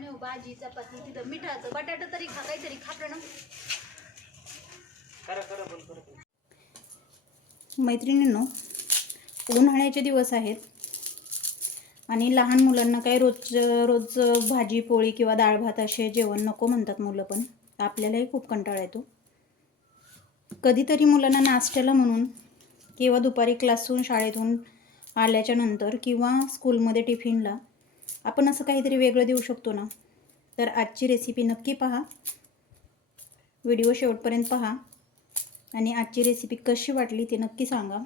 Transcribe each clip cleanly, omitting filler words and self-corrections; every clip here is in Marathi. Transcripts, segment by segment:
आणि भाजी चपाती तिथं मिठाचं बटाटा तरी खा, काहीतरी खापलं ना. मैत्रिणींनो, उन्हाळ्याचे दिवस आहेत आणि लहान मुलांना काही रोज भाजी पोळी किंवा डाळ भात असे जेवण नको म्हणतात मुलं, पण आपल्यालाही खूप कंटाळा येतो. कधीतरी मुलांना नाश्त्याला म्हणून किंवा दुपारी क्लासहून शाळेतून आल्याच्या नंतर किंवा स्कूलमध्ये टिफिनला आपण असं काहीतरी वेगळं देऊ शकतो ना. तर आजची रेसिपी नक्की पहा, व्हिडिओ शेवटपर्यंत पहा आणि आजची रेसिपी कशी वाटली ते नक्की सांगा.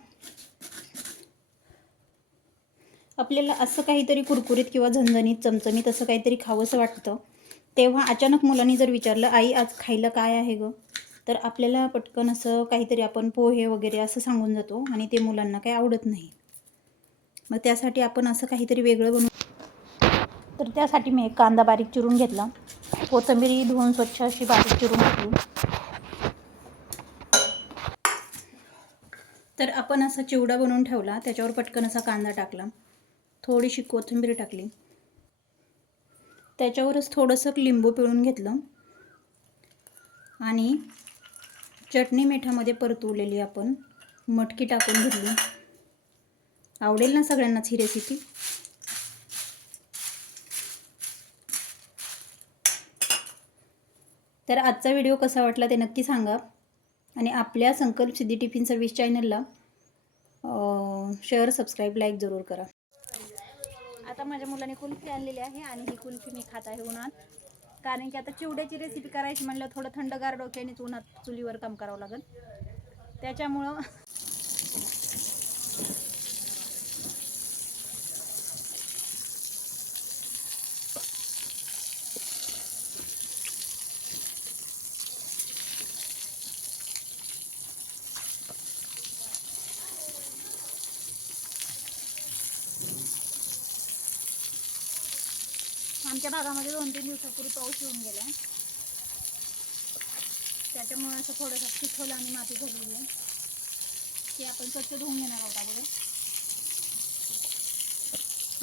आपल्याला असं काहीतरी कुरकुरीत किंवा झणझणीत चमचमीत असं काहीतरी खावंसं वाटतं, तेव्हा अचानक मुलांनी जर विचारलं आई आज खायला काय आहे गं, तर आपल्याला पटकन असं काहीतरी आपण पोहे वगैरे असं सांगून जातो आणि ते मुलांना काही आवडत नाही. मग त्यासाठी आपण असं काहीतरी वेगळं बनवू. तर त्यासाठी मी एक कांदा बारीक चिरून घेतला, कोथिंबीर धुवून स्वच्छ अशी बारीक चिरून घेतली. तर आपण असा चिवडा बनवून ठेवला, त्याच्यावर पटकन असा कांदा टाकला, थोडीशी कोथिंबीर टाकली, त्याच्यावरच थोडंसं लिंबू पिळून घेतलं आणि चटणी मिठामध्ये परतवलेली आपण मटकी टाकून घेतली. आवडेल ना सगळ्यांनाच ही रेसिपी. तर आजचा व्हिडिओ कसा वाटला ते नक्की सांगा आणि आपल्या संकल्प सिद्धी टिफिन सर्व्हिस चॅनलला शेअर सबस्क्राईब लाईक जरूर करा. आता माझ्या मुलाने कुल्फी आणलेली आहे आणि ही कुल्फी मी खात आहे उन्हात, कारण की आता चिवड्याची रेसिपी करायची म्हणलं थोडं थंडगार डोक्यानेच उन्हात चुलीवर काम करावं लागेल, त्याच्यामुळं आमच्या भागामध्ये 2-3 दिवसापूर्वी पाऊस येऊन गेला, त्याच्यामुळे असं थोडंसं चिखल आणि माती झालेली आहे, ते आपण स्वच्छ धुवून घेणार आहोत अगोदर.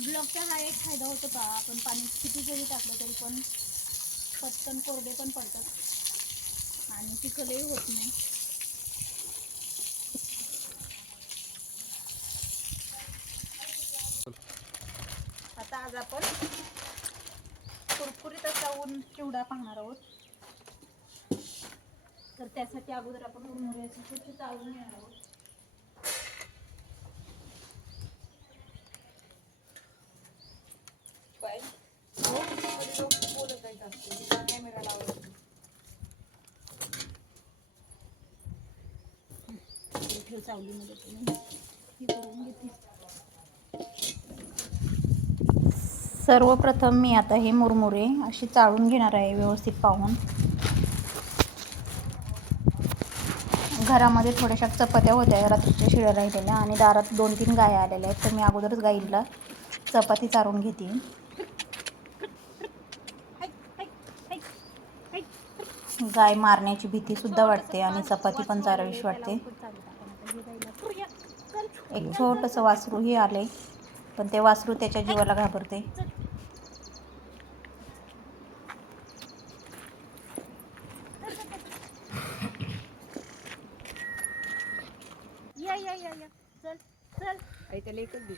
ब्लॉकचा हा एक फायदा होतो का, आपण पाणी किती जरी टाकलं तरी पण पटकन कोरडे पण पडतात आणि चिखलही होत नाही. आता आज आपण कुरकुरीत असा चिवडा पाहणार आहोत. तर त्यासाठी अगोदर आपण मुरमुरे असे स्वच्छ चाळून घेणार आहोत. सावलीमध्ये करून घेते. सर्वप्रथम मी आता हे मुरमुरे अशी चाळून घेणार आहे व्यवस्थित पाहून. घरामध्ये थोड्याशा चपात्या होत्या रात्रीच्या शिळ्या राहिलेल्या आणि दारात 2-3 गाया आलेल्या आहेत, तर मी अगोदरच गाईला चपाती चारून घेते. गाय मारण्याची भीती सुद्धा वाटते आणि चपाती पण चारावीशी वाटते. एक छोटंसं वासरूही आले, पण ते वासरू त्याच्या जीवाला घाबरते. या या या या चल चल आई त्याला एकच दे.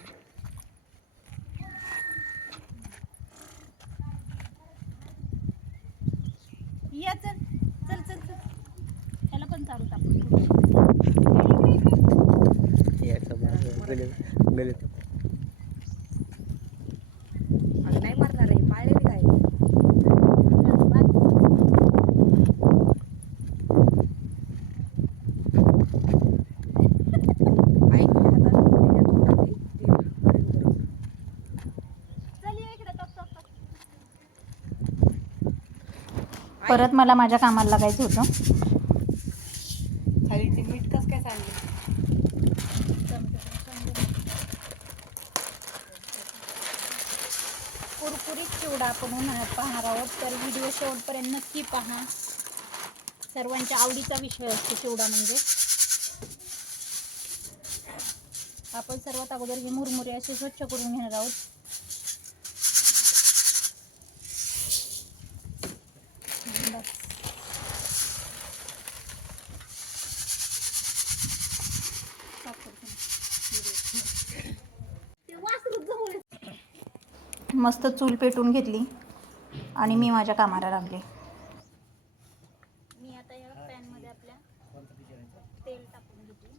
या चल चल चल चल, त्याला पण चालू टाकू. नाही मारणार आहे, पाळलेली काय परत मला माझ्या कामाला लागायचं होतं. खाली मीठ कसं काय सांगितलं. कुरकुरीत चिवडा आपण उन्हाळ्यात पाहणार आहोत, तर व्हिडिओ शेवटपर्यंत नक्की पहा. सर्वांच्या आवडीचा विषय असतो चिवडा म्हणजे. आपण सर्वात अगोदर हे मुरमुरे असे स्वच्छ करून घेणार आहोत. मस्त चूल पेटून घेतली आणि मी माझ्या कामाला लागले. मी आता या पॅनमध्ये आपल्या तेल टाकून घेते.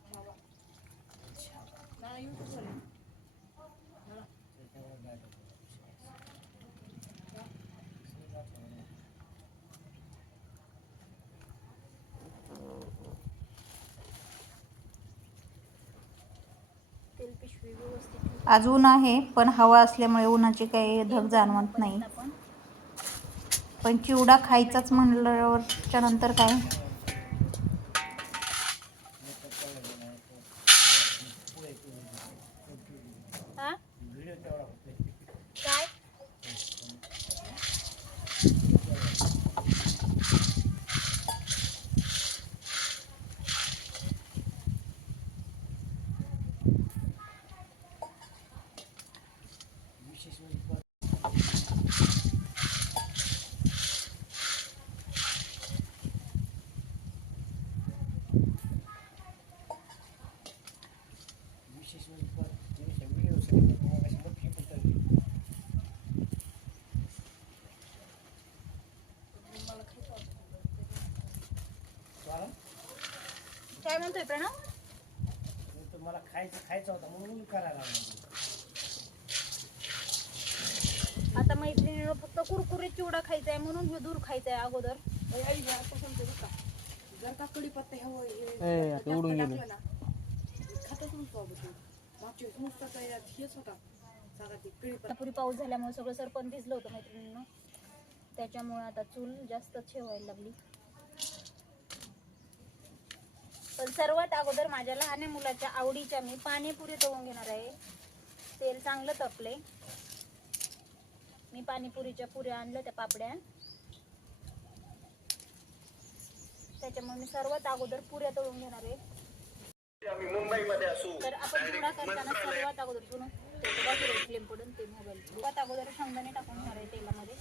आज ऊन आहे पण हवा असल्यामुळे उन्हाची काही धग जाणवत नाही. पण चिवडा खायचाच म्हणल्यावरच्या नंतर काय काय काय म्हणतोय प्रणव? मला खायचं होतं म्हणून करायला आता मैत्रिणीला फक्त कुरकुरीत चिवडा खायचा आहे म्हणून हे दूर खायचा आहे अगोदर. जर का कडीपत्ता उडून गेलो पुरी पाऊस झाल्यामुळे सगळं सरपण भिजलं होतं मैत्रिणीनं, त्याच्यामुळे आता चूल जास्त ठेवायला लागली. पण सर्वात अगोदर माझ्या लहान मुलाच्या आवडीच्या मी पाणीपुरी तळून घेणार आहे. तेल चांगलं तपले. मी पाणीपुरीच्या पुऱ्या आणल्या त्या पापड्या, त्याच्यामुळे मी सर्वात अगोदर पुऱ्या तळून घेणार आहे. तर आपण चिवडा करताना सर्वात अगोदर फ्लेम पडून ते मोबाईल सर्वात अगोदर शेंगदाणे टाकून घेणार आहे तेलामध्ये.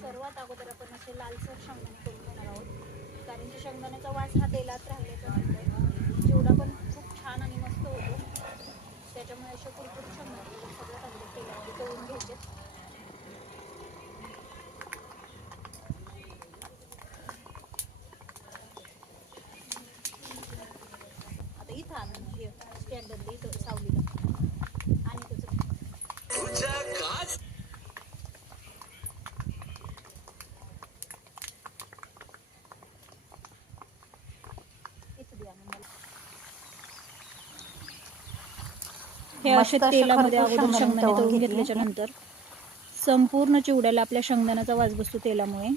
सर्वात अगोदर आपण असे लालसर शेंगदाणे करून घेणार आहोत, कारण की शेंगदाण्याचा वास हा तेलात राहिल्याच्या नंतर चिवडा पण खूप छान आणि मस्त होतो. त्याच्यामुळे असे कुरकुरीत शेंगदाणे सगळ्यात अगोदर तेलामध्ये तळून घ्यायचे. आता इथं आणून हे स्टँडमध्ये इथं सावलीला आणि त्याचं हे असे तेलामध्ये अगोदर शेंगदाणे तळून घेतल्याच्या नंतर संपूर्ण चिवड्याला आपल्या शेंगदाण्याचा वास बसतो तेलामुळे.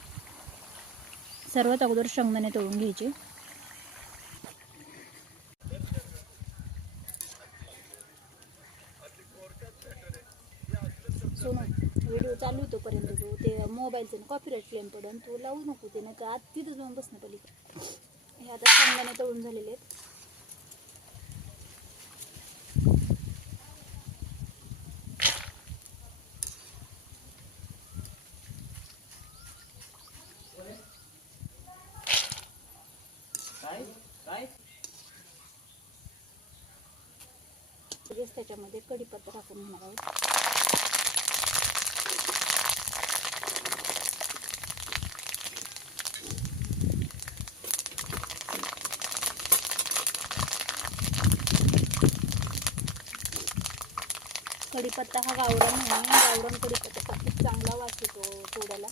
सर्वात अगोदर शेंगदाणे तळून घ्यायचे. सोनू व्हिडिओ चालू तोपर्यंत तू ते मोबाईलचं कॉपीराईट क्लेम पडून तू लावू नको ते, नाही तर आत तिथं जाऊन बसणं पलीकडे. हे आता शेंगदाणे तळून झालेले आहेत. त्याच्यामध्ये कढीपत्ता टाकून घेणार आहोत. कढीपत्ता हा गावरान आहे, गावरान कढीपत्ता खूप चांगला वास येतो चिवड्याला.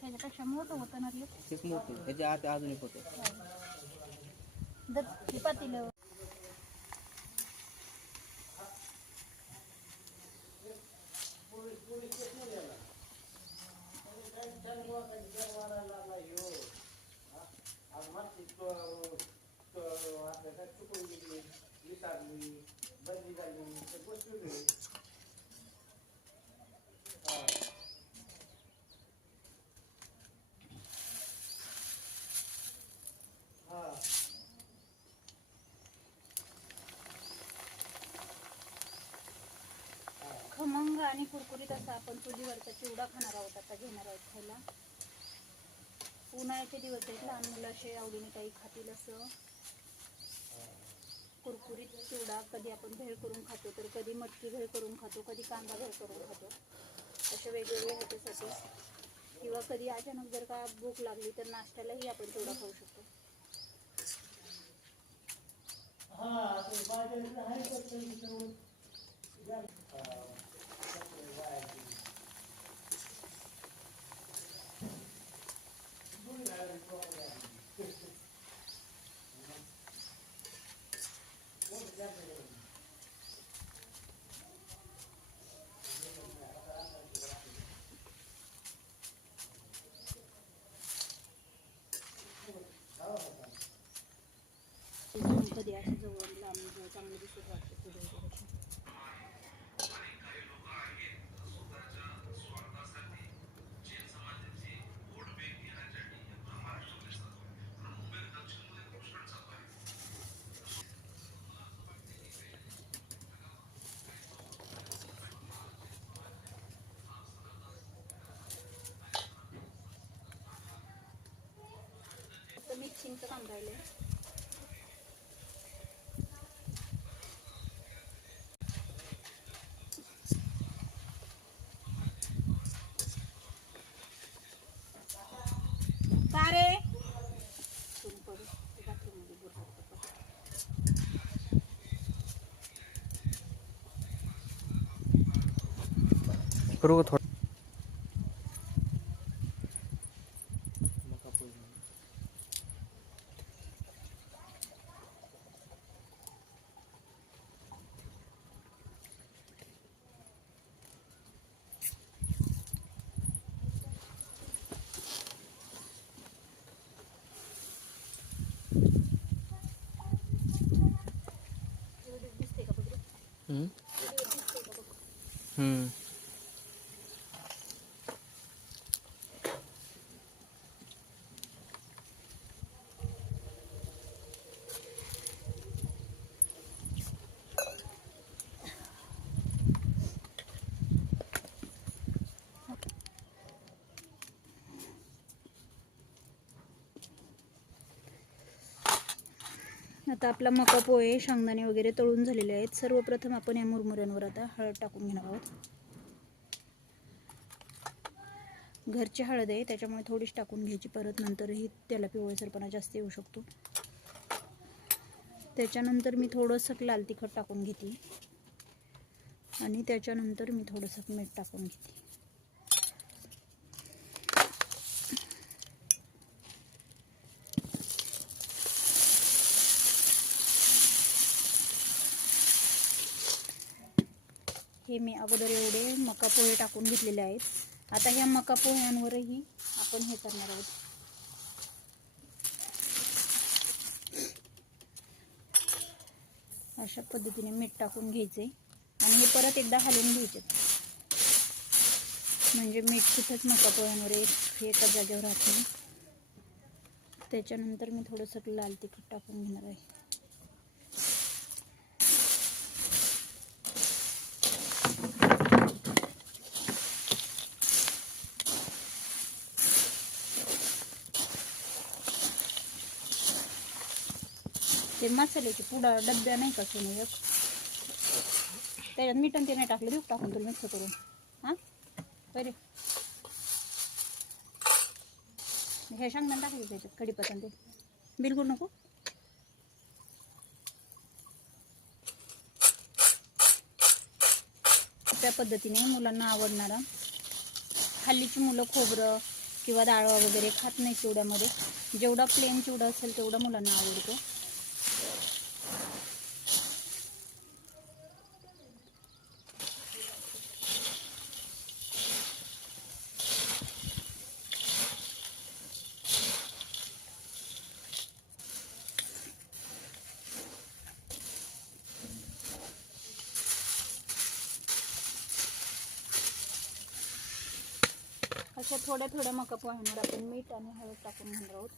त्याच्यापेक्षा मोठं होतं ना तेच मोठं त्याच्या आत अजून एक होतं. खमंग आणि कुरकुरीत असा आपण चुलीवरचा चिवडा खाणार आहोत, आता घेणार आहोत खायला. उन्हाळ्याचे दिवस आहेत, लहान मुलं असे आवडीने काही खातील असं कुरकुरीत चिवडा. कधी आपण भेळ करून खातो, तर कधी मटकी भेळ करून खातो, कधी कांदा भेळ करून खातो, असे वेगवेगळे ह्याच्यासाठी. किंवा कधी अचानक जर का भूक लागली तर नाश्त्यालाही आपण चिवडा खाऊ शकतो. कधी असं जवळ लांब चांगलं दिसत वाटतं पुढे वगैरे. मिक्सिंगचं काम राहिलं. का रे करू का थोडं दिसते का बघ? दिसते का बघ? आता आपला मका पोहे शेंगदाणे वगैरे तळून झालेले आहेत. सर्वप्रथम आपण या मुरमुऱ्यांवर आता हळद टाकून घेणार आहोत. घरची हळद आहे त्याच्यामुळे थोडीच टाकून घ्यायची, परत नंतरही त्याला पिवळसरपणा जास्त येऊ शकतो. त्याच्यानंतर मी थोडंसं लाल तिखट टाकून घेते आणि त्याच्यानंतर मी थोडंसं मीठ टाकून घेते. हे मी अगोदर एवढे मका पोहे टाकून घेतलेले आहेत. आता ह्या मका पोह्यांवरही आपण हे करणार आहोत. अशा पद्धतीने मीठ टाकून घ्यायचे आणि हे परत एकदा हलवून घ्यायचे, म्हणजे मीठ कुठंच मका पोह्यांवर एका जागेवर राहत नाही. त्याच्यानंतर मी थोडंसं लाल तिखट टाकून घेणार आहे. ते मसाल्याचे पुडा डब्या नाही का सोनू, एक त्याच्यात मीठ आणि ते नाही टाकलं, देऊ टाकून तुला मिक्स करून. हां बरे हे शेंगदाणे टाकले त्याच्यात, कढीपत्ता ते बिलकुल नको. त्या पद्धतीने मुलांना आवडणारा, हल्लीची मुलं खोबरं किंवा डाळ वगैरे खात नाही चिवड्यामध्ये. जेवढा प्लेन चिवडा असेल तेवढा मुलांना आवडतो. अशा थोड्या थोड्या मका पोह्यांवर आपण मीठ आणि हळद टाकून घेणार आहोत.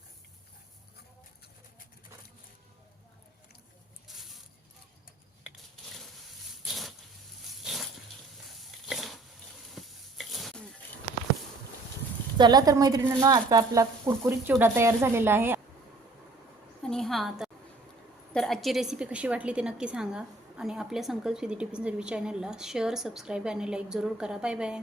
चला तर मैत्रिणींनो, आता आपला कुरकुरीत चिवडा तयार झालेला आहे. आणि हां, तर आजची रेसिपी कशी वाटली ते नक्की सांगा. आणि आपल्या संकल्प सिद्धी टिफिन सर्व्हिस चॅनलला शेअर, सबस्क्राईब आणि लाईक जरूर करा. Bye bye.